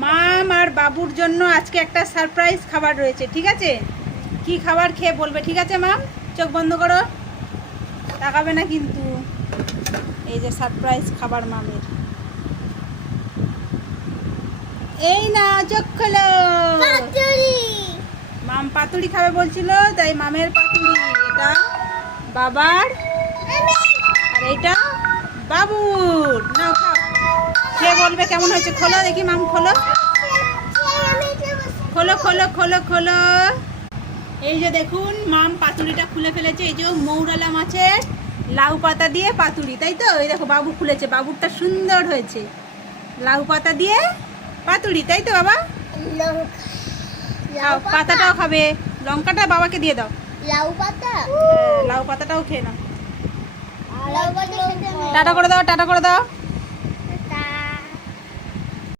মাম আর বাবুর জন্য আজকে একটা সারপ্রাইজ খাবার রয়েছে, ঠিক আছে? কি খাবার খেয়ে বলবে, ঠিক আছে মাম? চোখ বন্ধ করো, তাকাবে না কিন্তু। এই যে সারপ্রাইজ খাবার মামের, এই না, চোখ খোলো। মাম পাতুরি খাবে বলছিল, তাই মামের পাতুরি। এটা বাবার আর এটা বাবুর। নাও খাও, খেয়ে বলবে কেমন হয়েছে। খোলো দেখি মাম, খোলো খোলো খোলো খোলো খোলো। এই যে দেখুন মাম পাতুরিটা খুলে ফেলেছে। এই যে মৌরালা মাছের লাউ পাতা দিয়ে পাতুরি, তাই তো? এই দেখো বাবু খুলেছে, বাবুরটা সুন্দর হয়েছে। লাউ পাতা দিয়ে পাতুরি, তাই তো বাবা? পাতাটাও খাবে, লঙ্কাটা বাবাকে দিয়ে দাও। লাউ পাতা, লাউ পাতাটাও খেয়ে নাও। লাউ পাতা টাটা করে দাও, টাটা করে দাও।